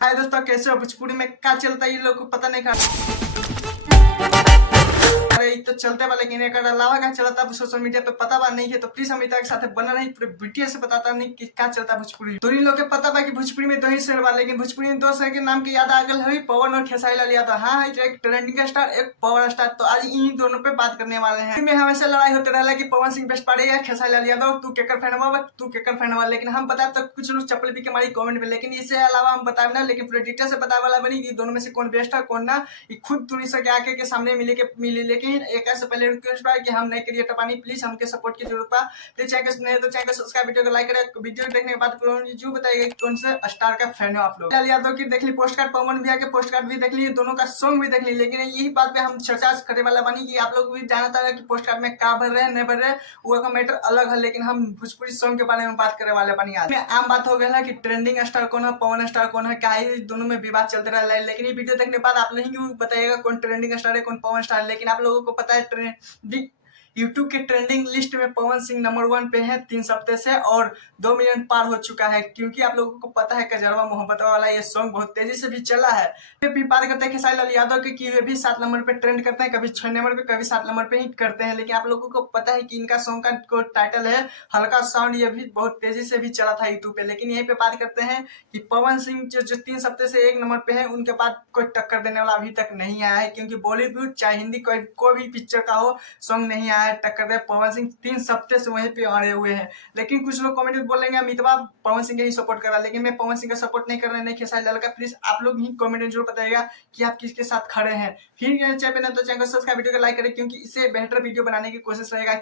हाय दोस्तों, कैसे हो? भोजपुरी में क्या चलता है ये लोग को पता नहीं था। अरे ये तो चलते बा, लेकिन एक अलावा क्या चलता है सोशल मीडिया पे पता बा नहीं है, तो प्लीज हम के साथ बना नहीं पूरे वीडियो से बताता नहीं कि क्या चलता है भोजपुरी। तो इन लोग के पता बा कि भोजपुरी में दो ही शेर बा, लेकिन भोजपुरी में दो शेर के नाम की याद आ गल हुई, पवन और खेसारी लाल यादव। हाँ, एक ट्रेंडिंग स्टार, एक पावर स्टार। तो आज इन दोनों पे बात करने वाले हैं। में हमेशा लड़ाई होते रहा कि पवन सिंह बेस्ट पाड़े या खेसारी लाल यादव, तू केकर फैन हुआ, तू केकर फैन हुआ। लेकिन हम बता तक कुछ लोग चप्पल भी के हमारी कमेंट में, लेकिन इससे अलावा हम बताए ना, लेकिन पूरे डिटेल से बताने वाला बनी कि दोनों में से कौन बेस्ट है कौन ना। ये खुद तुरी सके आके के सामने मिली। लेकिन एक ऐसे पहले रिक्वेस्ट बा कि हम नए क्रिएटर पानी, प्लीज हमके सपोर्ट की जरूरत बा। प्लीज चैनल को नए तो चैनल को सब्सक्राइब, वीडियो को लाइक करें। वीडियो देखने के बाद जो बताइए कौन से स्टार का फैन हो आप लोग। लाल यादव की देख ली पोस्ट कार्ड, पवन भैया के पोस्ट कार्ड भी देख ली, दोनों का सॉन्ग भी देख ली। लेकिन यही बात पे हम चर्चा करने वाला बनी कि आप लोग भी जानता है कि पोस्ट कार्ड में क्या भर रहे हैं नहीं भर रहे, वो का मैटर अलग है। लेकिन हम भोजपुरी सॉन्ग के बारे में बात करने वाले बनी। आज आम बात हो गया ना कि ट्रेंडिंग स्टार कौन है, पवन स्टार कौन है, क्या ही दोनों में विवाद चलते रहा है। लेकिन ये वीडियो देखने के बाद आप नहीं बताइएगा कौन ट्रेंडिंग स्टार है कौन पवन स्टार है। लेकिन आप लोगों को पता है ट्रेंडिंग यूट्यूब के ट्रेंडिंग लिस्ट में पवन सिंह नंबर 1 पे है 3 हफ्ते से, और 2 मिलियन पार हो चुका है। क्योंकि आप लोगों को पता है कजरवा मोहब्बत वाला ये सॉन्ग बहुत तेजी से भी चला है। फिर बात करते हैं खेसारी लाल यादव की, वे भी 7 नंबर पे ट्रेंड करते हैं, कभी 6 नंबर पे कभी 7 नंबर पे हिट करते हैं। लेकिन आप लोगों को पता है कि इनका सॉन्ग का टाइटल है हल्का साउंड, ये भी बहुत तेजी से भी चला था यूट्यूब पे। लेकिन यहीं पे बात करते हैं कि पवन सिंह जो 3 हफ्ते से 1 नंबर पे है, उनके बाद कोई टक्कर देने वाला अभी तक नहीं आया है। क्योंकि बॉलीवुड चाहे हिंदी कोई भी पिक्चर का हो, सॉन्ग नहीं आया है टक्कर दे। पवन सिंह 3 हफ्ते से वहीं पे अड़े हुए हैं। लेकिन कुछ लोग कमेंट में बोलेंगे अमितवा पवन सिंह ही सपोर्ट कर रहा है, लेकिन मैं पवन सिंह का सपोर्ट नहीं कर रहा है, नहीं खेसारी लाल का। प्लीज आप लोग ही कमेंट में जरूर बताइएगा कि आप किसके साथ खड़े हैं। फिर चैनल पे ना तो चैनल को सब्सक्राइब, वीडियो को लाइक करें, क्योंकि इससे बेहतर वीडियो बनाने की कोशिश रहेगा।